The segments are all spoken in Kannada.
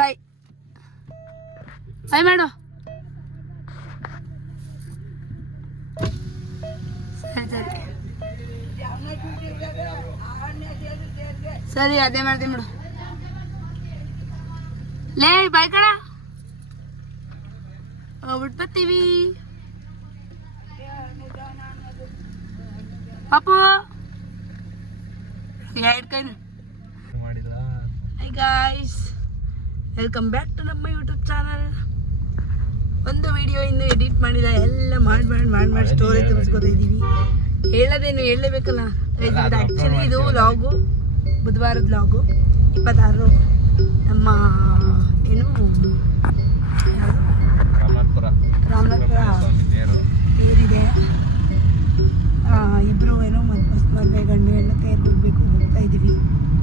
ಬಾಯ್ ಬಾಯ್ ಮಾಡು. ಸರಿ ಅದೇ ಮಾಡ್ತೀನಿ ಬಿಡು. ಲೇ ಬಾಯ್ ಕಡ ಬಿಟ್ಬತ್ತೀವಿ. ಪಾಪು ಎರಡು ಕೈನು. Hi guys, welcome back to ನಮ್ಮ ಯೂಟ್ಯೂಬ್ ಚಾನಲ್. ಒಂದು ವಿಡಿಯೋ ಇನ್ನೂ ಎಡಿಟ್ ಮಾಡಿಲ್ಲ, ಎಲ್ಲ ಮಾಡಿ ಸ್ಟೋರಿ ತುಂಬಿಸ್ಕೊತಾ ಇದ್ದೀವಿ. ಹೇಳೋದೇನು ಹೇಳಲೇಬೇಕಲ್ಲ. ಆ್ಯಕ್ಚುಲಿ ಇದು ವ್ಲಾಗು, ಬುಧವಾರದ ವ್ಲಾಗು 26 ನಮ್ಮ ಏನು ರಾಮನಾಥಪುರ ತೇರಿದೆ. ಇಬ್ಬರು ಏನೋ ಮದುವೆ ಗಂಡು ಹೆಣ್ಣು ತೇರ್ಗೆ ಹೋಗ್ತಾ ಇದ್ದೀವಿ.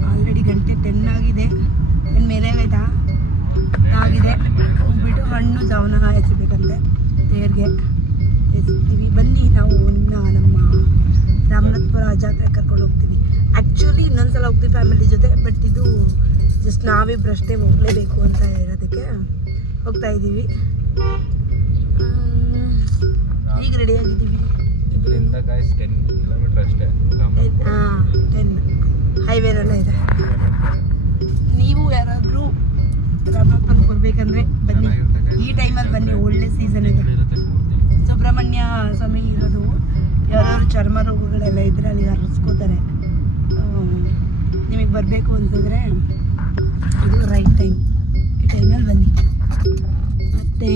ಆಲ್ರೆಡಿ ಗಂಟೆ 10 ಆಗಿದೆ, 10 ಮೇಲೆ ಆಗಿದೆ. ಹೋಗ್ಬಿಟ್ಟು ಹಣ್ಣು ಜಾವನ ಎಸಿಬೇಕಂತೆ ತೇರಿಗೆ ಎಸಿತೀವಿ. ಬನ್ನಿ ನಾವು ನಮ್ಮ ರಾಮನಾಥಪುರ ಜಾತ್ರೆ ಕರ್ಕೊಂಡು ಹೋಗ್ತೀವಿ. ಆ್ಯಕ್ಚುಲಿ ಇನ್ನೊಂದ್ಸಲ ಹೋಗ್ತೀವಿ ಫ್ಯಾಮಿಲಿ ಜೊತೆ, ಬಟ್ ಇದು ಜಸ್ಟ್ ನಾವಿಬ್ಬರಷ್ಟೇ ಹೋಗಲೇಬೇಕು ಅಂತ ಇರೋದಕ್ಕೆ ಹೋಗ್ತಾ ಇದ್ದೀವಿ. ಈಗ ರೆಡಿಯಾಗಿದ್ದೀವಿ. 10 ಕಿಲೋಮೀಟರ್ ಅಷ್ಟೇ. 10 ಹೈವೇನಲ್ಲ ಇದೆ. ನೀವು ಯಾರಾದರೂ ರಾಮನಾಥಪುರಕ್ಕೆ ಬರ್ಬೇಕಂದ್ರೆ ಬನ್ನಿ, ಈ ಟೈಮಲ್ಲಿ ಬನ್ನಿ, ಒಳ್ಳೆ ಸೀಸನ್ ಇದೆ. ಸುಬ್ರಹ್ಮಣ್ಯ ಸ್ವಾಮಿ ಇರೋದು, ಯಾವ್ದಾದ್ರು ಚರ್ಮ ರೋಗಗಳೆಲ್ಲ ಇದ್ರೆ ಅಲ್ಲಿ ಹರಿಸ್ಕೋತಾರೆ. ನಿಮಗೆ ಬರಬೇಕು ಅಂತಂದರೆ ಇದು ರೈಟ್ ಟೈಮ್, ಈ ಟೈಮಲ್ಲಿ ಬನ್ನಿ. ಮತ್ತು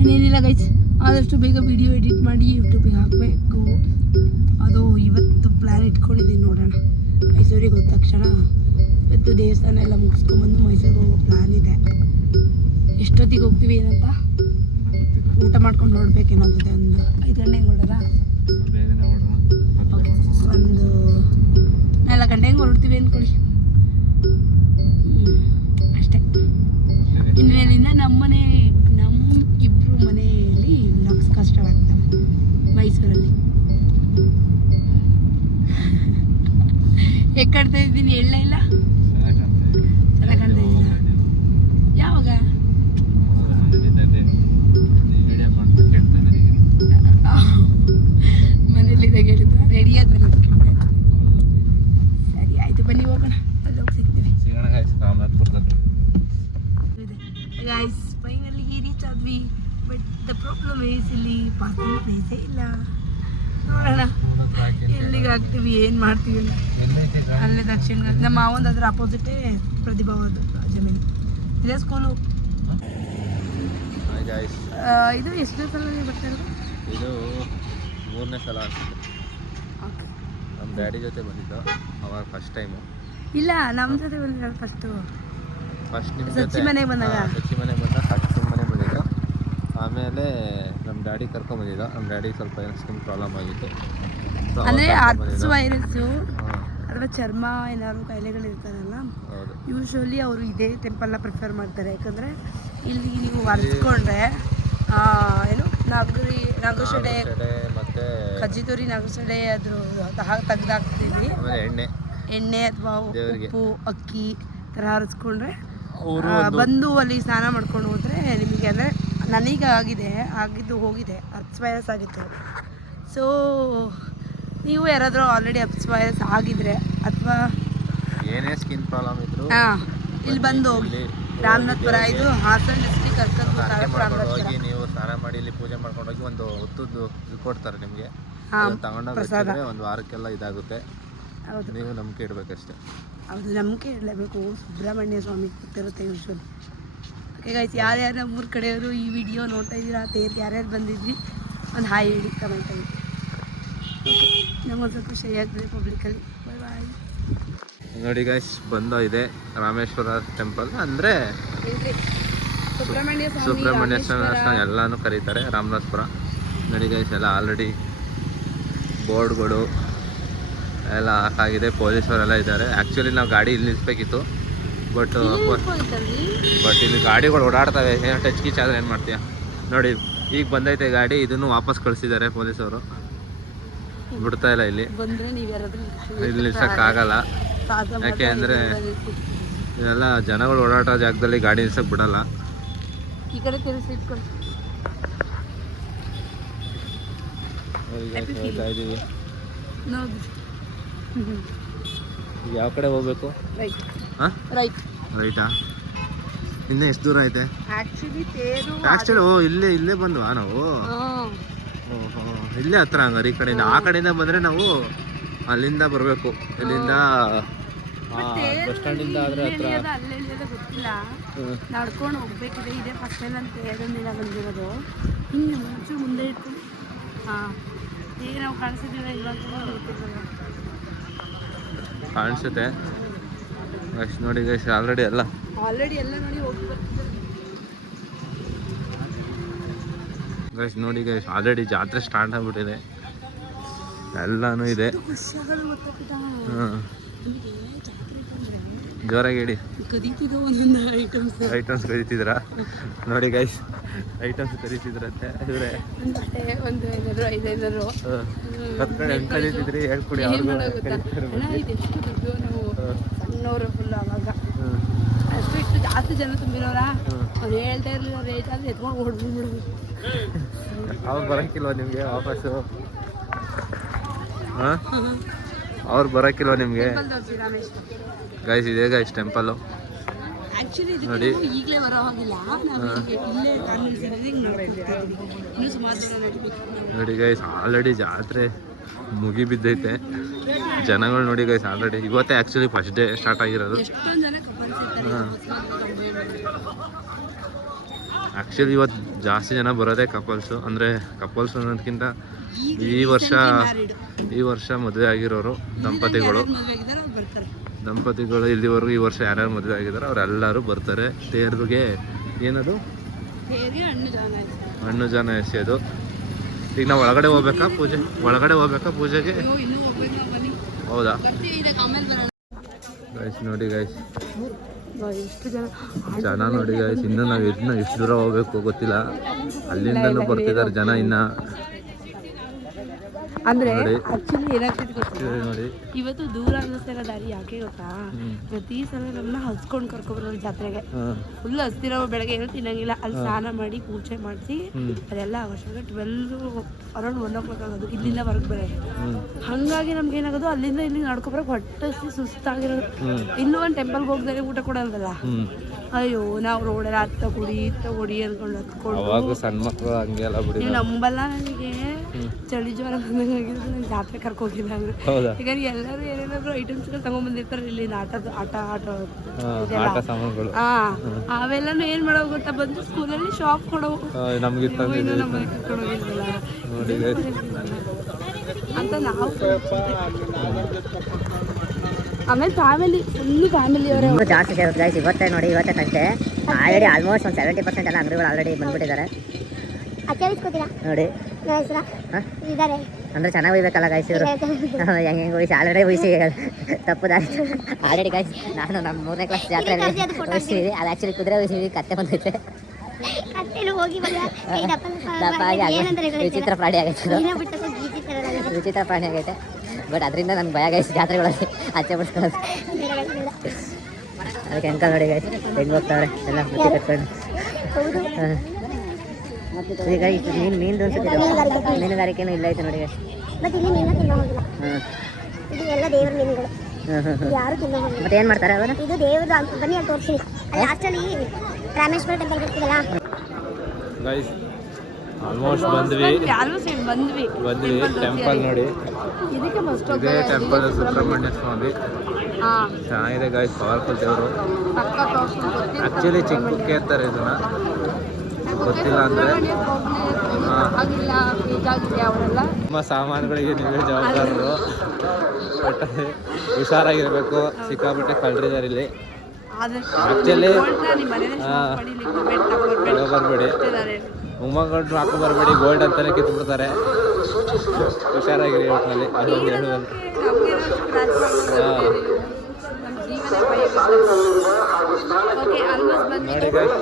ಇನ್ನೇನಿಲ್ಲ ಗೈಸ್, ಆದಷ್ಟು ಬೇಗ ವಿಡಿಯೋ ಎಡಿಟ್ ಮಾಡಿ ಯೂಟ್ಯೂಬಿಗೆ ಹಾಕಬೇಕು. ಅದು ಇವತ್ತು ಪ್ಲ್ಯಾನ್ ಇಟ್ಕೊಂಡಿದ್ದೀನಿ, ನೋಡೋಣ. ಮೈಸೂರಿಗೆ ಹೋದ ತಕ್ಷಣ ಇವತ್ತು ದೇವಸ್ಥಾನ ಎಲ್ಲ ಮುಗಿಸ್ಕೊಂಬಂದು ಮೈಸೂರಿಗೆ ಹೋಗೋ ಪ್ಲ್ಯಾನ್ ಇದೆ. ಎಷ್ಟೊತ್ತಿಗೆ ಹೋಗ್ತೀವಿ ಏನಂತ ಊಟ ಮಾಡ್ಕೊಂಡು ನೋಡ್ಬೇಕೇನಂತಿದೆ. ಒಂದು 5 ಗಂಟೆಗೆ ಹೊರಡೋದ, ಒಂದು 4 ಗಂಟೆಗೆ ಹೊರಡ್ತೀವಿ ಅಂದ್ಕೊಳ್ಳಿ. ಅಷ್ಟೇ. ಇನ್ನೇನಿಂದ ನಮ್ಮ ಇಬ್ಬರು ಮನೆಯಲ್ಲಿ ವ್ಲಾಗ್ಸ್ ಕಷ್ಟ ಆಗ್ತವೆ ಮೈಸೂರಲ್ಲಿ. ಹೇಗೆ ಕಾಣ್ತಾ ಇದ್ದೀನಿ ಹೇಳಲೇ ಇಲ್ಲ, ಚೆನ್ನಾಗಿ ಕಾಣ್ತಾ ಇದ್ದೀನ. ಯಾವಾಗ ಮನೇಲಿದ್ದಾಗ ಹೇಳಿದ್ರ ರೆಡಿ ಆದ್ಮೇಲೆ ಸರಿ ಆಯಿತು, ಬನ್ನಿ ಹೋಗೋಣ. ಅಲ್ಲಿ ಹೋಗಿ ಸಿಗ್ತೀವಿ. ಗೈಸ್ ಫೈನಲಿ ರೀಚ್ ಆದ್ವಿ. ಬಟ್ ದ ಪ್ರಾಬ್ಲಮ್ ಈಸ್ ಇಲ್ಲಿ ಪಾರ್ಕಿಂಗ್ ಪ್ಲೇಸೇ ಇಲ್ಲ. ನೋಡೋಣ ಎಲ್ಲಿಗೆ ಹಾಕ್ತೀವಿ, ಏನು ಮಾಡ್ತೀವಿ. ಅಲ್ಲೇ ದಕ್ಷಿಣ ನಮ್ಮ ಮಾವಂದು ಅದ್ರ ಅಪೋಸಿಟೇ ಪ್ರತಿಭಾವದು ಜಮೀನು ಇದೇ ಸ್ಕೂಲು. ಇದು ಎಷ್ಟು ಸಲ ಬರ್ತಾ ಇರೋದು? ಇದು 3ನೇ ಸಲ ಅನಿಸುತ್ತೆ. ನಮ್ಮ ಡ್ಯಾಡಿ ಜೊತೆ ಬಂದಿದ್ದು ಅವಾಗ ಫಸ್ಟ್ ಟೈಮು. ಇಲ್ಲ, ನಮ್ಮ ಜೊತೆ ಬಂದಿರೋದು ಫಸ್ಟ್ ನಿಮ್ಮ ಸಚ್ಚಿ ಮನೆಗೆ ಬಂದಾಗ. ಸಚ್ಚಿ ಮನೆಗೆ ಬಂದಾಗ ಸಚ್ಚಿ ಮನೆಗೆ ಬಂದಿದ್ದು. ಆಮೇಲೆ ನಮ್ಮ ಡ್ಯಾಡಿ ಕರ್ಕೊಂಬಂದಿದ್ದ. ನಮ್ಮ ಡ್ಯಾಡಿ ಸ್ವಲ್ಪ ಸ್ಕಿನ್ ಪ್ರಾಬ್ಲಮ್ ಆಗಿತ್ತು. ಅಂದರೆ ಅರ್ಸ್ ವೈರಸ್ಸು ಅಥವಾ ಚರ್ಮ ಏನಾದ್ರು ಕಾಯಿಲೆಗಳಿರ್ತಾರಲ್ಲ, ಯೂಶ್ವಲಿ ಅವರು ಇದೇ ಟೆಂಪಲ್ನ ಪ್ರಿಫರ್ ಮಾಡ್ತಾರೆ. ಯಾಕಂದರೆ ಇಲ್ಲಿ ನೀವು ಅರ್ಸ್ಕೊಂಡ್ರೆ ಏನು ನಾಗಸಡೆ ಮತ್ತು ಕಜ್ಜಿತುರಿ ನಾಗಸಡೆ ಅದ್ರ ತೆಗ್ದಾಕ್ತೀವಿ. ಎಣ್ಣೆ ಅಥವಾ ಉಪ್ಪು ಅಕ್ಕಿ ಥರ ಹರಿಸ್ಕೊಂಡ್ರೆ ಬಂದು ಅಲ್ಲಿ ಸ್ನಾನ ಮಾಡ್ಕೊಂಡು ಹೋದರೆ ನಿಮಗೆ, ಅಂದರೆ ನನಗೆ ಹೋಗಿದೆ ಅರ್ಸ್ ವೈರಸ್ ಆಗಿತ್ತು. ಸೊ ನೀವು ಯಾರಾದರೂ ಆಲ್ರೆಡಿ ಅರ್ಸ್ ವೈರಸ್ ಆಗಿದ್ರೆ ಅಥವಾ ಏನೇ ಸ್ಕಿನ್ ಪ್ರಾಬ್ಲಮ್ ಇದ್ರು ಇಲ್ಲಿ ಬಂದು ಹೋಗಿ. ರಾಮನಾಥಪುರ ಇದು ಹಾಸನ ಡಿಸ್ಟ್ರಿಕ್ಟ್ ಹೋಗಿ ನೀವು ಸ್ನಾನ ಮಾಡಿ ಇಲ್ಲಿ ಪೂಜೆ ಮಾಡ್ಕೊಂಡು ಹೋಗಿ ಒಂದು ಹೊತ್ತದ್ದು ಇದು ಕೊಡ್ತಾರೆ ನಿಮಗೆ. ತಗೊಂಡೋಗಿ ಒಂದು ವಾರಕ್ಕೆಲ್ಲ ಇದಾಗುತ್ತೆ. ಹೌದು, ನೀವು ನಂಬಿಕೆ ಇಡಬೇಕಷ್ಟೇ. ಹೌದು, ನಂಬಿಕೆ ಇಡಲೇಬೇಕು. ಸುಬ್ರಹ್ಮಣ್ಯ ಸ್ವಾಮಿ ಗೊತ್ತಿರುತ್ತೆ ಯೂಶ್ವಲಿ. ಓಕೆ ಗೈಸ್, ಯಾರ್ಯಾರು ನಮ್ಮೂರ ಕಡೆಯವರು ಈ ವಿಡಿಯೋ ನೋಡ್ತಾ ಇದ್ದೀರಾ, ತೇರ್ಗೆ ಯಾರ್ಯಾರು ಬಂದಿದ್ರಿ ಒಂದು ಹಾಯ್ ಹೇಳಿ ಕಮೆಂಟಲ್ಲಿ. ಓಕೆ, ನಮಗೊಂದು ಸ್ವಲ್ಪ ಖುಷಿ ಆಗ್ತದೆ ಪಬ್ಲಿಕಲ್ಲಿ. ಬಾಯ್ ಬಾಯ್. ನೋಡಿ ಗೈಸ್, ಇದೆ ರಾಮೇಶ್ವರ ಟೆಂಪಲ್. ಅಂದರೆ ಸುಬ್ರಹ್ಮಣ್ಯ ಸ್ವಾಮಿ ಎಲ್ಲನೂ ಕರೀತಾರೆ ರಾಮನಾಥಪುರ. ನೋಡಿ ಗೈಸ್, ಎಲ್ಲ ಆಲ್ರೆಡಿ ಬೋರ್ಡ್ಗಳು ಎಲ್ಲ ಹಾಕಾಗಿದೆ. ಪೊಲೀಸವರೆಲ್ಲ ಇದ್ದಾರೆ. ಆ್ಯಕ್ಚುಲಿ ನಾವು ಗಾಡಿ ಇಲ್ಲಿ ನಿಲ್ಲಿಸ್ಬೇಕಿತ್ತು, ಬಟ್ ಇಲ್ಲಿ ಗಾಡಿಗಳು ಓಡಾಡ್ತವೆ. ಏನು ಟಚ್ ಕಿಚ್ ಆದರೆ ಏನು ಮಾಡ್ತೀಯ. ನೋಡಿ ಈಗ ಬಂದೈತೆ ಗಾಡಿ, ಇದನ್ನು ವಾಪಸ್ ಕಳಿಸಿದ್ದಾರೆ ಪೊಲೀಸವರು. ಬಿಡ್ತಾ ಇಲ್ಲ ಇಲ್ಲಿ ನಿಲ್ಸೋಕ್ಕಾಗಲ್ಲ. ಯಾಕೆ ಅಂದರೆ ಇದೆಲ್ಲ ಜನಗಳು ಓಡಾಟೋ ಜಾಗದಲ್ಲಿ ಗಾಡಿ ನಿಲ್ಸಕ್ಕೆ ಬಿಡಲ್ಲ. ಈ ಕಡೆ ತಿರುಗಿಸಿ ಇಟ್ಕೊಂಡು ಹೋಗ್ತಾ ಇದ್ದೀವಿ. ನೋಡಿ ಯಾವ ಕಡೆ ಹೋಗ್ಬೇಕು? ರೈಟ್. ಹಾಂ ರೈಟ್. ರೈಟಾ? ಇನ್ನೂ ಎಷ್ಟು ದೂರ ಐತೆ ಆ್ಯಕ್ಚುಲಿ? ಇಲ್ಲೇ ಬಂದ್ವಾ ನಾವು? ಓಹೋ, ಇಲ್ಲೇ ಹತ್ರ ಹಂಗಾರೆ. ಈ ಕಡೆಯಿಂದ ಆ ಕಡೆಯಿಂದ ಬಂದರೆ ನಾವು ಅಲ್ಲಿಂದ ಬರಬೇಕು. ಇಲ್ಲಿಂದ ಬಸ್ ಸ್ಟ್ಯಾಂಡಿಂದ ಆದರೆ ಹತ್ರ. ಅಲ್ಲೆಲ್ಲ ಗೊತ್ತಿಲ್ಲ, ನಡ್ಕೊಂಡು ಹೋಗ್ಬೇಕಿದೆ. ಇದೇ ಫಸ್ಟ್ ಟೈಮ್ ಅಂತ ತೇರೊಂದಿನ ಬಂದಿರೋದು. ಹಿಂಗೆ ಮುಂದೆ ಇಟ್ಕೊಂಡು ಹಾಂ, ಈಗ ನಾವು ಕಾಣಿಸಿದ್ದೀವಿ ಇಲ್ಲ ಅಂತ ಗೊತ್ತಿಲ್ಲ. ಕಾಣಿಸುತ್ತೆ ಅಷ್ಟು ನೋಡಿ ಗೈಸ್. ಆಲ್ರೆಡಿ ಎಲ್ಲ ನೋಡಿ ಹೋಗಿ ಬರ್ತಿದ್ದಾರೆ ಗೈಸ್. ನೋಡಿ ಗೈಸ್, ಆಲ್ರೆಡಿ ಜಾತ್ರೆ ಸ್ಟಾರ್ಟ್ ಆಗಿಬಿಟ್ಟಿದೆ. ಎಲ್ಲನೂ ಇದೆ. ಹಾಂ, ಜೋರಾಗಿ ಹೇಳಿ. ಕದೀತಿದ್ದೋ ಒಂದೊಂದು ಐಟಮ್ಸ್ ಕರೀತಿದ್ರಾ? ನೋಡಿ ಗೈಸ್, ಐಟಮ್ಸ್ ಕರೀತಿದ್ರಂತೆ ಇವರೇ. ಒಂದು 500 ಕತ್ಕೊಂಡು ಹೆಂಗೆ ಕರೀತಿದ್ರಿ ಹೇಳ್ಕೊಡಿ. ಇದೆಷ್ಟು ದುಡ್ಡು, ನಾವು ಸಣ್ಣವರು ಫುಲ್ ಆವಾಗ ಅಷ್ಟು ಇಷ್ಟು ಜಾಸ್ತಿ ಜನ ತುಂಬಿರೋರ. ಅವ್ರು ಹೇಳ್ತಾ ಇರಲಿಲ್ಲ ರೇಟ್ ಆದರೆ ಎತ್ಕೊಂಡು ಹೊಡ್ಬಿಡ್ಬಿಡೋದು. ಅವ್ರು ಬರೋಕ್ಕಿಲ್ವ ನಿಮಗೆ ವಾಪಸ್ಸು? ಹಾಂ, ಅವ್ರು ಬರೋಕ್ಕಿಲ್ವ ನಿಮಗೆ? ಗೈಸ್ ಇದೆ ಗೈಸ್ ಟೆಂಪಲ್ಲು. ನೋಡಿ ಈಗಲೇ ಬರೋ ಹಾಗಿಲ್ಲ, ಇಲ್ಲೇ ಇನ್ನೂ ಸುಮಾರು ಜನ ನಡಿಬೇಕು. ನೋಡಿ ಗೈಸ್, ಆಲ್ರೆಡಿ ಜಾತ್ರೆ ಮುಗಿ ಬಿದ್ದೈತೆ. ಜನಗಳು ನೋಡಿ ಗೈಸ್, ಆಲ್ರೆಡಿ ಇವತ್ತೇ ಆ್ಯಕ್ಚುಲಿ ಫಸ್ಟ್ ಡೇ ಸ್ಟಾರ್ಟ್ ಆಗಿರೋದು. ಎಷ್ಟೊಂದು ಜನ ಕಪಲ್ಸ್ ಇರ್ತಾರೆ. ಆ್ಯಕ್ಚುಲಿ ಇವತ್ತು ಜಾಸ್ತಿ ಜನ ಬರೋದೇ ಕಪಲ್ಸು. ಅಂದರೆ ಕಪಲ್ಸ್ ಅನ್ನೋದಕ್ಕಿಂತ ಈ ವರ್ಷ ಮದುವೆ ಆಗಿರೋರು ದಂಪತಿಗಳು ಇಲ್ಲಿವರೆಗೂ ಈ ವರ್ಷ ಯಾರ್ಯಾರು ಮದುವೆ ಆಗಿದ್ದಾರೆ ಅವರೆಲ್ಲರೂ ಬರ್ತಾರೆ. ತೇರಿಗೆ ಏನದು ಹಣ್ಣು ಜಾನ ಎಸೆಯೋದು. ಈಗ ನಾವು ಒಳಗಡೆ ಹೋಗ್ಬೇಕಾ ಪೂಜೆಗೆ? ಹೌದಾ ಗೈಸ್? ನೋಡಿ ಗೈಸ್, ಜನ ನೋಡಿ ಗೈಸ್. ಇನ್ನು ನಾವು ಎಷ್ಟು ದೂರ ಹೋಗ್ಬೇಕು ಗೊತ್ತಿಲ್ಲ. ಅಲ್ಲಿಂದಲೂ ಬರ್ತಿದ್ದಾರೆ ಜನ ಇನ್ನು. ಅಂದ್ರೆ ಆಕ್ಚುಲಿ ಏನಾಗ್ತಿದೆ ಗೊತ್ತಾ, ನೋಡಿ ಇವತ್ತು ದೂರ ಅನ್ನಿಸ್ತಿರೋ ದಾರಿ ಯಾಕೆ ಗೊತ್ತಾ? ಪ್ರತಿ ಸಲ ನಮ್ಮನ್ನ ಹಸ್ಕೊಂಡು ಕರ್ಕೊಬರೋರು ಜಾತ್ರೆಗೆ. ಫುಲ್ ಹಸ್ತಿರೋ ಬೆಳಗ್ಗೆ ಏನೋ ತಿನ್ನಂಗಿಲ್ಲ. ಅಲ್ಲಿ ಸ್ನಾನ ಮಾಡಿ ಪೂಜೆ ಮಾಡಿಸಿ ಅದೆಲ್ಲ ಅವಶ್ಯಕ 12 ಅರೌಂಡ್ 1 o'clock ಆಗೋದು ಇಲ್ಲಿಂದ ಹೊರಗೆ ಬರೋದು. ಹಂಗಾಗಿ ನಮ್ಗೆ ಏನಾಗೋದು, ಅಲ್ಲಿಂದ ಇಲ್ಲಿ ನಡ್ಕೊಬರಕ್ಕೆ ಹೊಟ್ಟೆ ಸುಸ್ತಾಗಿರೋದು. ಇನ್ನೂ ಒಂದು ಟೆಂಪಲ್ಗೆ ಹೋಗ್ದಾಗ ಊಟ ಕೊಡಲ್ವಲ್ಲ. ಅಯ್ಯೋ, ನಾವು ರೋಡಲ್ಲಿ ಅತ್ತ ಕೊಡಿ ಅನ್ಕೊಂಡು ಹತ್ಕೊಂಡು. ಸಣ್ಣ ಮಕ್ಕಳು ಹಂಗೆಲ್ಲ ಬಿಡಿ. ನೀವು ನಂಬಲ್ಲ, ನನಗೆ ಚಳಿ ಜ್ವರ ಬಂದಂಗಾಗಿರೋದು. ನಂಗೆ ಜಾತ್ರೆ ಕರ್ಕೋಗಿಲ್ಲ ಅಂದ್ರೆ. ಯಾಕಂದ್ರೆ ಎಲ್ಲರೂ ಏನೇನಾದ್ರು ಐಟಮ್ಸ್ಗಳು ತಗೊಂಡ್ಬಂದಿರ್ತಾರೆ ಇಲ್ಲಿ. ಆಟ ಸಾಮಾನುಗಳು. ಅವೆಲ್ಲನೂ ಏನ್ ಮಾಡೋ ಗೊತ್ತಾ, ಬಂದು ಸ್ಕೂಲಲ್ಲಿ ಶಾಪ್ ಕೊಡೋವು. ನಮಗೆ ಕರ್ಕೊಂಡೋಗಿರ್ಲಿಲ್ಲ ಅಂತ ನಾವು. ಆಮೇಲೆ ಫ್ಯಾಮಿಲಿ ಅವರೇ ಜಾಸ್ತಿ ಸೇರುತ್ತೆ ಗೈಸ್. ಇವತ್ತೇ ಸಂತೆ ಆಲ್ರೆಡಿ ಆಲ್ಮೋಸ್ಟ್ ಒಂದು 70% ಎಲ್ಲ ಅಂಗಡಿಗಳು ಆಲ್ರೆಡಿ ಬಂದ್ಬಿಟ್ಟಿದ್ದಾರೆ ನೋಡಿ. ಅಂದ್ರೆ ಚೆನ್ನಾಗಿ ಹೋಗ್ಬೇಕಲ್ಲ ಗೈಸ್ ಇವರು. ಹೆಂಗೆ ಹೋಗಿಸಿ ಆಲ್ರೆಡಿ ಹೋಗಿಸಿ ತಪ್ಪುದಾಯ್ತು ಆಲ್ರೆಡಿ ಗೈಸ್. ನಾನು ನಮ್ಮ 3ನೇ ಕ್ಲಾಸ್ ಜಾತ್ರೆಯಲ್ಲಿ ಹೋಗಿಸ್ತೀವಿ. ಅದು ಆ್ಯಕ್ಚುಲಿ ಕುದುರೆ ಹೋಗಿಸಿದ್ವಿ. ಕತ್ತೆ ಬಂದೈತೆ, ದಪ್ಪ ಆಗಿ ವಿಚಿತ್ರ ಪ್ರಾಣಿ ಆಗೈತೆ. ಬಟ್ ಅದರಿಂದ ನನಗೆ ಭಯ ಗೈಸ್ ಜಾತ್ರೆಗಳಲ್ಲಿ ಆಚೆ ಬಿಡ್ಸ್ಕೊಳ್ಳೋದು. ಅದಕ್ಕೆ ಅಂಕಲ್ ನೋಡಿ ಗೈಸ್ ಹೆಂಗೆ ಹೋಗ್ತಾವ್ರೆ ಎಲ್ಲ ಮುಚ್ಚಿ ಕಟ್ಕೊಂಡು. ಈಗ ಮೀನು ಅನ್ಸುತ್ತೆ, ಮೀನುಗಾರಿಕೆನೂ ಇಲ್ಲ ಐತೆ ನೋಡಿ ಗೈಸ್. ಮತ್ತೆ ಏನು ಮಾಡ್ತಾರೆ ಅವರು? ಇದು ದೇವ್ರದ್ದು. ಬನ್ನಿ ಅಲ್ಲಿ ತೋರಿಸ್ತೀನಿ. ಅಲ್ಲಿ ಲಾಸ್ಟಲ್ಲಿ ರಾಮೇಶ್ವರ ಟೆಂಪಲ್ ಬರ್ತಿದಲ್ಲ ಗೈಸ್. ಆಲ್ಮೋಸ್ಟ್ ಬಂದ್ವಿ ಟೆಂಪಲ್ ನೋಡಿ. ಇದೇ ಟೆಂಪಲ್ ಸುಬ್ರಹ್ಮಣ್ಯ ಸ್ವಾಮಿ. ಚೆನ್ನಾಗಿದೆ ಗೈಸ್, ಪವರ್ಫುಲ್ ದೇವರು. ಆ್ಯಕ್ಚುಲಿ ಚಿಕ್ಕಕ್ಕೆ ಅಂತಾರೆ ಇದನ್ನ, ಗೊತ್ತಿಲ್ಲ ಅಂದರೆ. ನಮ್ಮ ಸಾಮಾನುಗಳಿಗೆ ನೀವೇ ಜವಾಬ್ದಾರರು. ಹುಷಾರಾಗಿರ್ಬೇಕು, ಸಿಕ್ಕಾಪಟ್ಟೆ ಕಳ್ರಿದ್ದಾರೆ ಇಲ್ಲಿ. ಆ್ಯಕ್ಚುಲಿ ಬರಬೇಡಿ, ಮೊಮ್ಮಗಳು ಹಾಕೋ ಬರಬೇಡಿ, ಗೋಲ್ಡ್ ಅಂತಾನೆ ಕಿತ್ಬಿಡ್ತಾರೆ. ಹುಷಾರಾಗಿರಿ ಒಟ್ಟಿನಲ್ಲಿ. ಅದೊಂದು ಹೇಳುವಲ್ಲ. ನೋಡಿ ಗೈಸ್,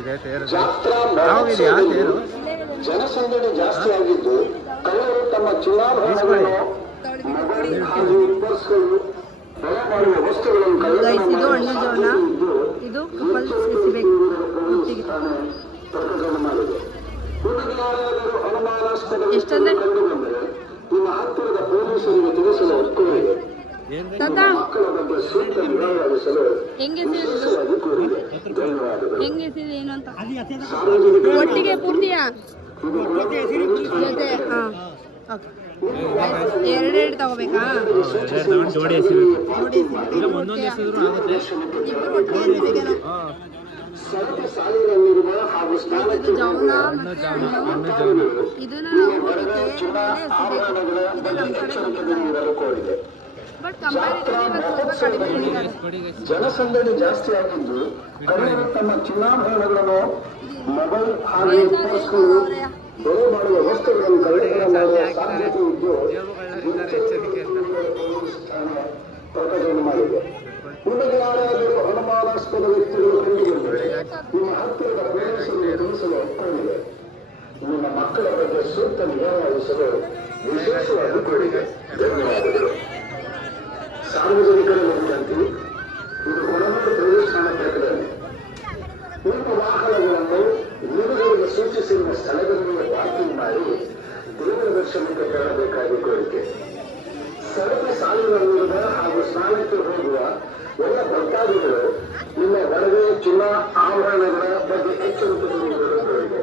ಇದೇ ತೇರು. ಯಾವಾಗಿದೆಯಾ ತೇರು? ಜನಸಂದಣಿ ಜಾಸ್ತಿ ಆಗಿದ್ದು ಕಳ್ಳರು ತಮ್ಮ ಚಿನ್ನಾಭರಣಗಳನ್ನು ಜೋನ, ಇದು ಕಪಲ್ಸ್ ಎಸಿಬೇಕು ಒಟ್ಟಿಗೆ. ಎಷ್ಟಂದ್ರೆ ತಾತ ಹೆಂಗೆ ಏನು ಅಂತ ಒಟ್ಟಿಗೆ ಪೂರ್ತಿಯಾ ಜೊತೆ? ಹಾಂ ಓಕೆ. ಎರಡೆರಡು ತಗೋಬೇಕಾ? ಜೋಡಿ ಇಬ್ಬರು ಒಟ್ಟಿಗೆ ಎಸಿಬೇಕೇನೋ. ಇದು ಜೌನ ಇದನ್ನ ನಾವು ಇದು ನಮ್ಮ ಕಡೆ ಬಟ್ ಕಂಪ್ಯಾರಿಟಿವ್ಲಿ ಸ್ವಲ್ಪ ಕಡಿಮೆ ಹೇಳಿದ್ದಾರೆ. ಜನಸಂದಣಿ ಜಾಸ್ತಿ ಆಗಿದ್ದು ತಮ್ಮ ಚಿನ್ನಾಭರಣಗಳನ್ನು ಮೊಬೈಲ್ ಹಾಗೂ ಪರ್ಸ್ಗಳು ಬೆಲೆ ಮಾಡುವ ವಸ್ತುಗಳನ್ನು ಖರೀದಿ ಮಾಡುವ ಸಾಧ್ಯತೆ ಇದ್ದು ಪ್ರಕಟಣೆ ಮಾಡಿದೆ. ನಿಮಗೆ ಯಾರಾದರೂ ಅನುಮಾನಾಸ್ಪದ ವ್ಯಕ್ತಿಗಳು ಕಂಡುಬಂದರೆ ನಿಮ್ಮ ಹತ್ತಿರದ ಪೊಲೀಸರಿಗೆ ತಿಳಿಸಲು ಒಪ್ಪಿಕೊಂಡಿದೆ. ನಿಮ್ಮ ಮಕ್ಕಳ ಬಗ್ಗೆ ಸೂಕ್ತ ನಿಗಾ ವಹಿಸಲು ವಿಶೇಷವಾಗಿ ಕೋರಿದೆ. ಧನ್ಯವಾದಗಳು. ಸಾರ್ವಜನಿಕರ ವಿನಂತಿ, ಇದು ಹೊರನಾಡು ಪ್ರದೇಶಾನ ಪ್ರಕಟಣೆ. ನಿಮ್ಮ ವಾಹನಗಳನ್ನು ನಿಲುಗಡೆಗೆ ಸೂಚಿಸಿರುವ ಸ್ಥಳಗಳಲ್ಲಿ ಪಾರ್ಕಿಂಗ್ ಮಾಡಿ ದೇವರ ದರ್ಶನಕ್ಕೆ ತೆರಳಬೇಕಾಗಿ ಕೋರಿಕೆ. ಸರಕು ಸಾಲಿನಲ್ಲಿರುವ ಹಾಗೂ ಸ್ನಾನಕ್ಕೆ ಹೋಗುವ ಎಲ್ಲ ಭಕ್ತಾದಿಗಳು ನಿಮ್ಮ ಒಡವೆ ಚಿನ್ನ ಆಭರಣಗಳ ಬಗ್ಗೆ ಎಚ್ಚರಿಕೆಯನ್ನು ಕೋರಿದೆ.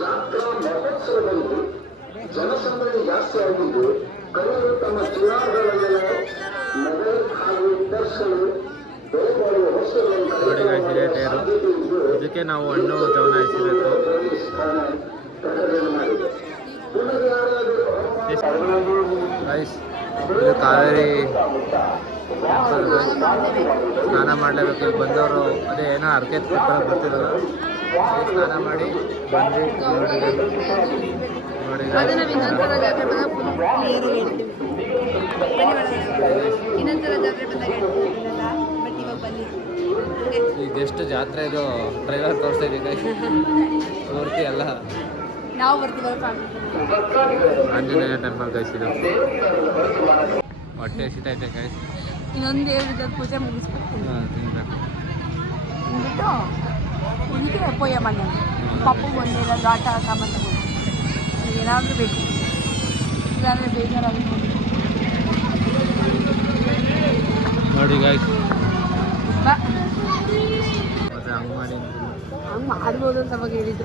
ಜಾತ್ರಾ ಮಹೋತ್ಸವದಲ್ಲಿ ಜನಸಂದಣಿ ಜಾಸ್ತಿ ಆಗಿದ್ದು ಕಳ್ಳರು ತಮ್ಮ ಚಿನ್ನಾಭರಣಗಳ ಮೊಬೈಲ್ ಹಾಗೂ ಪರ್ಸ್ಗಳು ಬೆಲೆ ಮಾಡುವ ವಸ್ತುಗಳನ್ನು ಇದಕ್ಕೆ ನಾವು ಹಣ್ಣು ಜವನ ಎಸಿಬೇಕು. ಇದು ಕಾವೇರಿ ಸ್ನಾನ ಮಾಡಲೇಬೇಕು. ಇಲ್ಲಿ ಬಂದವರು ಅದೇ ಏನೋ ಅರ್ಕೆ ಬರ್ತಿರೋದು ಸ್ನಾನ ಮಾಡಿ ಬಂದು ನೋಡಿ ಇದೆಷ್ಟು ಜಾತ್ರೆ ಇದು ಟ್ರೈಲರ್ ತೋರಿಸ್ತಾ ಇದ್ದೀವಿ ಪೂರ್ತಿ ಎಲ್ಲ ನಾವು ಬರ್ತೀವಲ್ಲ ಆಂಜನೇಯ ಟೆಂಪಲ್ ಇದು ಹೊಟ್ಟೆ ಹಸಿತೈತೆ ಗೈಸ್. ಇನ್ನೊಂದು ಹೇಳಿದ ಪೂಜೆ ಮುಗಿಸ್ಬೇಕು ತಿನ್ಬೇಕು. ಅಂದ್ಬಿಟ್ಟು ಇದಕ್ಕೆ ಪೊಯ್ಯ ಮನೆ ಪಪ್ಪು ಬಂದಿಲ್ಲ ಗಾಟ ಸಾಮಾನು ತಗೊಂಡು ಏನಾದರೂ ಬೇಕು, ಇಲ್ಲಾಂದರೆ ಬೇಜಾರಾಗುತ್ತೆ ನೋಡಿ ಗೈಸ್. ಬಾ ಮತ್ತೆ ಹಂಗೆ ಮಾಡಿ ಹಂಗೆ ಮಾಡ್ಬೋದು ಅಂತ ಅವಾಗ ಹೇಳಿದ್ದು.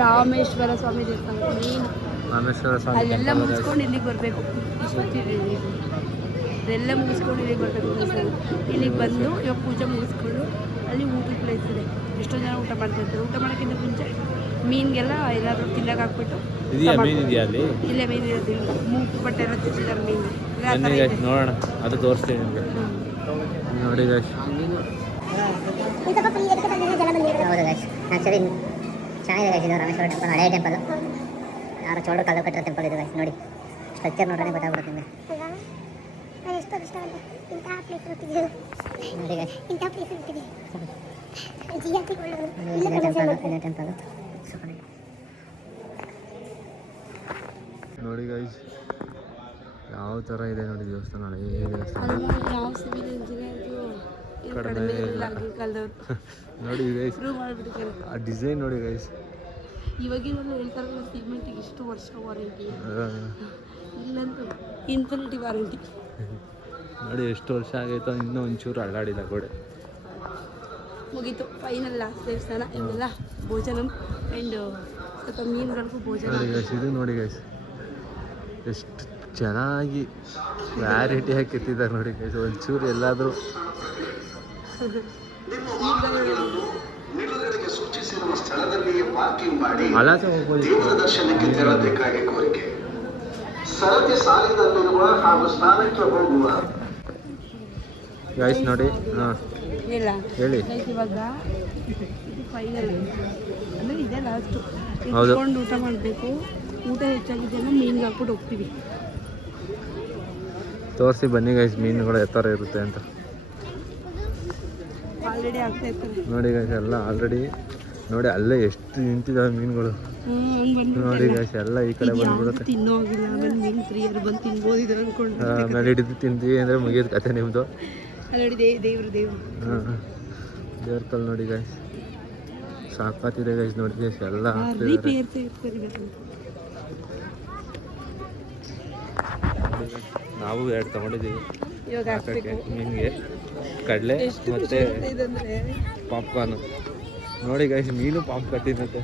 ರಾಮೇಶ್ವರ ಸ್ವಾಮಿ ದೇವಸ್ಥಾನ ಮೇನ್ ರಾಮೇಶ್ವರ ಸ್ವಾಮಿ ಅಲ್ಲೆಲ್ಲ ಮುಗಿಸ್ಕೊಂಡು ಇಲ್ಲಿಗೆ ಬರಬೇಕು. ಅದೆಲ್ಲ ಮುಗಿಸ್ಕೊಂಡು ಇಲ್ಲಿಗೆ ಬರಬೇಕು. ಇಲ್ಲಿಗೆ ಬಂದು ಇವಾಗ ಪೂಜೆ ಮುಗಿಸ್ಕೊಂಡು ಅಲ್ಲಿ ಊಟದ ಪ್ಲೇಸ್ ಇದೆ. ಎಷ್ಟೋ ಜನ ಊಟ ಮಾಡ್ತಿರ್ತಾರೆ. ಊಟ ಮಾಡೋಕ್ಕಿಂತ ಮುಂಚೆ ಮೀನಿಗೆಲ್ಲ ಏನಾದರೂ ತಿನ್ನಕ್ಕೆ ಹಾಕ್ಬಿಟ್ಟು ಇಲ್ಲೇ ಮೀನು ಇರೋದು. ಮೂಗು ಬಟ್ಟೆ ಎಲ್ಲ ತಿಂತಿದ್ದಾರೆ ಮೀನು. ನೋಡೋಣ, ಅದು ತೋರಿಸ್ತೀನಿ ನಿಮಗೆ. ನೋಡಿ ಗೈಸ್, ಹೌದು ಗೈಸ್, ಆ್ಯಕ್ಚುಲಿ ಚೆನ್ನಾಗಿದೆ ಗೈಸ್. ಇದು ರಾಮೇಶ್ವರ ಟೆಂಪಲ್ ಹಳೆಯ ಟೆಂಪಲ್. ಯಾರು ಚೋಳರು ಕಾಲ ಕಟ್ಟಿರೋ ಟೆಂಪಲ್ ಇದು ಗೈಸ್. ನೋಡಿ ಸ್ಟ್ರಕ್ಚರ್ ನೋಡ್ರೆ ಗೊತ್ತಾಗ್ಬಿಡುತ್ತೆ ನಿಮಗೆ. ನೋಡಿ ಗೈಸ್, ಟೆಂಪಲ್ ನೋಡಿ ಗೈಸ್ ಯಾವ ಥರ ಇದೆ ನೋಡಿ ದೇವಸ್ಥಾನ. ಹಳೆಯ ದೇವಸ್ಥಾನ ಯಾವ ಸಿವಿಲ್ ಇಂಜಿನಿಯರ್ದು ಕಡಿಮೆ ಇಲ್ಲ ನೋಡಿ ಗೈಸ್. ಆ ಡಿಸೈನ್ ನೋಡಿ ಗೈಸ್. ಇವಾಗಿನ ಹೇಳ್ತಾರಲ್ಲ ಸಿಮೆಂಟಿಗೆ ಇಷ್ಟು ವರ್ಷ ವಾರಂಟಿ, ಇಲ್ಲಂತೂ ಇನ್ಫಿನಿಟಿ ವಾರಂಟಿ. ನೋಡಿ ಎಷ್ಟು ವರ್ಷ ಆಗೈತೋ ಇನ್ನೂ ಒಂಚೂರು ಅಲ್ಲಾಡಿಲ್ಲ ಗೋಡೆ. ಮುಗೀತು ಫೈನಲ್ ಲಾಸ್ಟ್ ದೇವಸ್ಥಾನ. ಇವೆಲ್ಲ ಭೋಜನ ಆ್ಯಂಡ್ ಸ್ವಲ್ಪ ಮೀನುಗಳಿಗೂ ಭೋಜನ. ನೋಡಿ ಗೈಸ್, ಇದು ನೋಡಿ ಗೈಸ್ ಎಷ್ಟು ಚೆನ್ನಾಗಿ ಕ್ಲಾರಿಟಿಯಾಗಿ ಕೆತ್ತಿದ್ದಾರೆ ನೋಡಿ ಗೈಸ್. ಒಂಚೂರು ಎಲ್ಲಾದರೂ ನಿಲುಗಡೆಗೆ ಸೂಚಿಸಿರುವ ಸ್ಥಳದಲ್ಲಿಯೇ ಪಾರ್ಕಿಂಗ್ ಮಾಡಿ ಅಲಾಸೆ ಹೋಗ್ಬೋದು. ದೇವರ ದರ್ಶನಕ್ಕೆ ತೆರಳಬೇಕಾಗಿ ಕೋರಿಕೆ. ಸರತಿ ಸಾಲಿನಲ್ಲಿರುವ ಹಾಗೂ ಸ್ನಾನಕ್ಕೆ ಹೋಗುವ ಗೈಸ್ ನೋಡಿ. ಹಾಂ ಇಲ್ಲ ಹೇಳಿ. ಇವಾಗ ಇದು ಫೈನಲ್ ಅಂದರೆ ಇದೇ ಲಾಸ್ಟು. ಹೌದು. ಇಟ್ಕೊಂಡು ಊಟ ಮಾಡಬೇಕು. ಊಟ ಹೆಚ್ಚಾಗಿದ್ದೇನೋ ಮೀನಿಗೆ ಹಾಕ್ಬಿಟ್ಟು ಹೋಗ್ತೀವಿ. ತೋರಿಸಿ ಬನ್ನಿ ಗೈಸ್ ಮೀನುಗಳು ಯಾವ ಥರ ಇರುತ್ತೆ ಅಂತ. ಆಲ್ರೆಡಿ ಆಗ್ತಾ ಇರ್ತಾರೆ ನೋಡಿ ಗೈಸ್, ಎಲ್ಲ ಆಲ್ರೆಡಿ ನೋಡಿ ಅಲ್ಲೇ ಎಷ್ಟು ನಿಂತಿದ್ದಾವೆ ಮೀನುಗಳು. ನೋಡಿ ಗೈಸ್, ಎಲ್ಲ ಈ ಕಡೆ ಬಂದ್ಬಿಡುತ್ತೆ. ತಿನ್ನೋ ಆಗಿಲ್ಲ. ಆಮೇಲೆ ಮೀನು ಫ್ರೀಯರ್ ಬಂದು ತಿನ್ಬೋದು ಇದು ಅಂದ್ಕೊಂಡು ಆಮೇಲೆ ಹಿಡಿದು ತಿಂತೀವಿ ಅಂದರೆ ಮುಗಿಯೋದು ಕತೆ ನಿಮ್ಮದು. ಅಲ್ಲಿ ದೇವ್ರು ಹಾಂ ದೇವ್ರ ಕಲ್ಲು ನೋಡಿ ಗೈಸ್, ಸಾಕಾತಿದೆ ಗೈಸ್ ನೋಡಿ ಗೈಸ್, ಎಲ್ಲ ಹಾಕ್ತಿದ್ದಾರೆ. ನಾವು 2 ತಗೊಂಡಿದ್ದೀವಿ ಹಾಕೋಕ್ಕೆ, ಮೀನಿಗೆ ಕಡಲೆ ಮತ್ತು ಪಾಪ್ಕಾರ್ನು. ನೋಡಿ ಗೈಸ್ ಮೀನು ಪಾಪ್ಕಾರ್ನ್ ತಿನ್ನತ್ತೆ,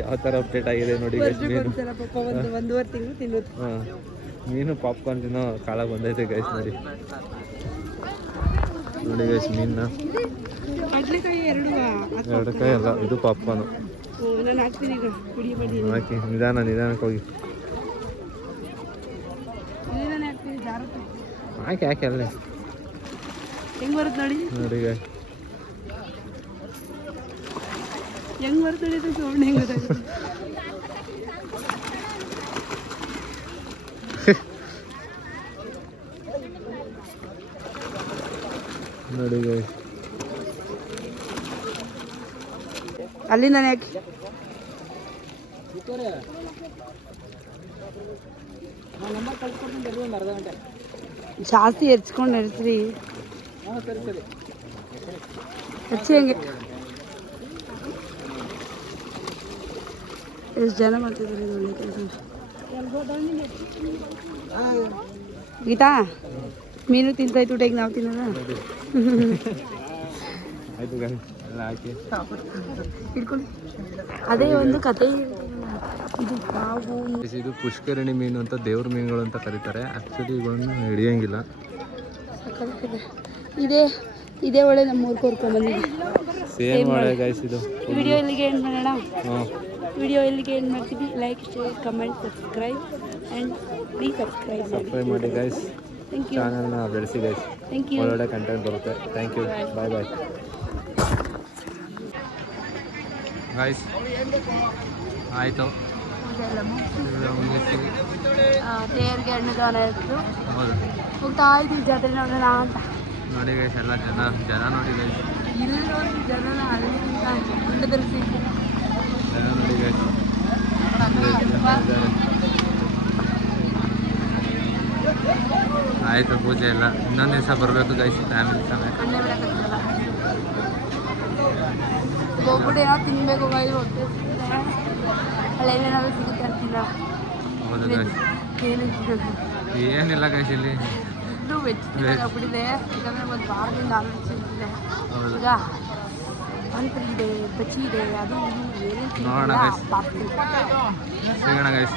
ಯಾವ ಥರ ಅಪ್ಡೇಟ್ ಆಗಿದೆ ನೋಡಿ ಗೈಸ್ ಮೀನು. 1.5 ತಿಂಗಳು ತಿನ್ನೋದು. ಹಾಂ ಮೀನು ಪಾಪ್ಕಾರ್ನ್ ತಿನ್ನೋ ಕಾಲ ಬಂದೈತೆ ಗೈಸ್ ನೋಡಿ. ನೋಡಿ ಗೈಸ್ ಮೀನನ್ನ ಕಡಲೆಕಾಯಿ 2 ಕಾಯಿ ಅಲ್ಲ, ಇದು ಪಾಪ್ಕಾರ್ನು. ನಾನು ಹಾಕ್ತೀನಿ ಈಗ, ಕುಡಿಯಬೇಡಿ. ಹಾಕಿ ನಿಧಾನಕ್ಕೆ ಹೋಗಿ ನಾನು ಹಾಕ್ತೀನಿ, ಜಾರುತ್ತೆ. ಹಾಕಿ ಅಲ್ಲೇ ಹೆಂಗೆ ಬರುತ್ತೆ ನೋಡಿ ಗೈಸ್. ಹೆಂಗೆ ಬರುತ್ತೆ ನೋಡಿ, ಅದು ಸೌಂಡ್ ಹೆಂಗೆ ಗೊತ್ತಾಗುತ್ತೆ. ನೋಡಿ ಗೈಸ್ ಅಲ್ಲಿಂದಾನೆ ಹಾಕಿ. ಜಾಸ್ತಿ ಹೆಚ್ಕೊಂಡು ಹೆಚ್ರಿ, ಹೆಚ್ಚಿ ಹಂಗೆ. ಎಷ್ಟು ಜನ ಮಾಡ್ತಿದ್ದಾರೆ ಇದು ಒಳ್ಳೆ ಕೆಲಸ. ಗೀತಾ ಮೀನು ತಿಂತಾಯ್ತು, ಊಟ ಈಗ ನಾವು ತಿನ್ನೋದ. ಆಯಿತು ಗೈಸ್ ಎಲ್ಲ ಹಾಕಿ ಇಟ್ಕೊಳ್ಳಿ. ಅದೇ ಒಂದು ಕತೆ. ಇದು ಹಾವು, ಇದು ಪುಷ್ಕರಣಿ ಮೀನು ಅಂತ, ದೇವ್ರ ಮೀನುಗಳು ಅಂತ ಕರೀತಾರೆ. ಆ್ಯಕ್ಚುಲಿ ಇವನ್ನು ಹಿಡಿಯೋಂಗಿಲ್ಲ. ಇದೇ ಒಳ್ಳೆ ನಮ್ಮ ಊರಿಗೆ ಕರ್ಕೊಂಡ್ಬಂದಿದೆ. ಸೇಮ್ ಒಳ್ಳೆ ಗೈಸ್ ಇದು. ವಿಡಿಯೋ ಇಲ್ಲಿಗೆ ಎಂಡ್ ಮಾಡೋಣ. ಹಾಂ ವಿಡಿಯೋ ಇಲ್ಲಿಗೆ ಎಂಡ್ ಮಾಡ್ತೀವಿ. Like, share, comment, subscribe and please subscribe ಮಾಡಿ ಗೈಸ್. Thank you. ಚಾನಲ್ನ ಬೆಳೆಸಿ ಗೈಸ್, ಥ್ಯಾಂಕ್ ಯು. ಒಳ್ಳೊಳ್ಳೆ ಕಂಟೆಂಟ್ ಬರುತ್ತೆ. Thank you, bye guys. ಆಯಿತು ತೇರಿಗೆ ಅನ್ನದಾನ ಇತ್ತು. ಹೌದು ಹೋಗ್ತಾ ಇದ್ದೀವಿ ಜಾತ್ರೆ ನೋಡೋಣ ಅಂತ. ನೋಡಿ ಗೈಸ್ ಎಲ್ಲ ಜನ ನೋಡಿ ಗೈಸ್, ಇಲ್ಲಿ ನೋಡಿ ಜನನ ಅಲ್ಲಿಂದ ಗುಡ್ಡದಲ್ಲಿ ಜನ ನೋಡಿ ಗೈಸ್. ಆಯಿತು ಪೂಜೆ ಎಲ್ಲ. ಇನ್ನೊಂದು ದಿವಸ ಬರಬೇಕು ಗೈಸ್ ಫ್ಯಾಮಿಲಿ ಸಮೇತ. ಹೋಗ್ಬಿಟ್ಟು ಏನೋ ತಿನ್ನಬೇಕು ಗೈಸ್, ಹೊಟ್ಟೆ ಅಲ್ಲ ಏನೇನಾದ್ರು ಸಿಗುತ್ತೆ ಅಂತಿಲ್ಲ. ಹೌದು ಗೈಸ್, ಏನು ಸಿಗೋದು ಏನಿಲ್ಲ ಗೈಸ್ ಇಲ್ಲಿ. ಇದು ವೆಜ್ ತಿನ್ನೋಕ್ಕಾಗ್ಬಿಟ್ಟಿದೆ, ಯಾಕಂದರೆ ಒಂದು ವಾರದಿಂದ ಆಲ್ರೆಡಿ ಸಿಗ್ತಿದೆ. ಹೌದು ಈಗ ಪಾನಿಪುರಿ ಇದೆ, ಬಜ್ಜಿ ಇದೆ, ಅದು ಇದು ಏನೇನು ನೋಡೋಣ ಗೈಸ್, ಪಾರ್ಟಿ ಸಿಗೋಣ ಗೈಸ್.